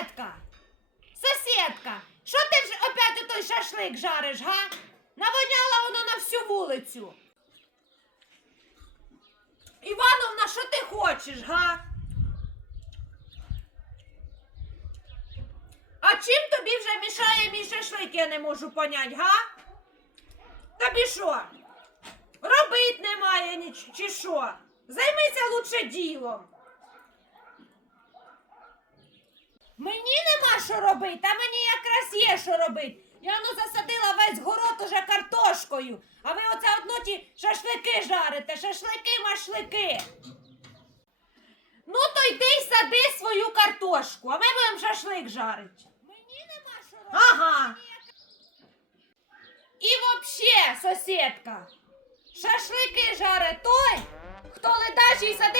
Сусідка! Сусідка! Що ти ж опять той шашлик жариш, га? Навоняла воно на всю вулицю. Івановна, що ти хочеш, га? А чим тобі вже мішає мій шашлик, я не можу понять, га? Тобі що? Робить немає ніч, чи що? Займися лучше ділом. Мені нема що робити, а мені якраз є що робити. Я ну засадила весь город уже картошкою, а ви оце одно ті шашлики жарите, шашлики машлики. Ну то йди й сади свою картошку, а ми будемо шашлик жарити. Мені нема що робити. Ага. І вообще, сусідка, шашлики жарить той, хто ледачий садить картошку.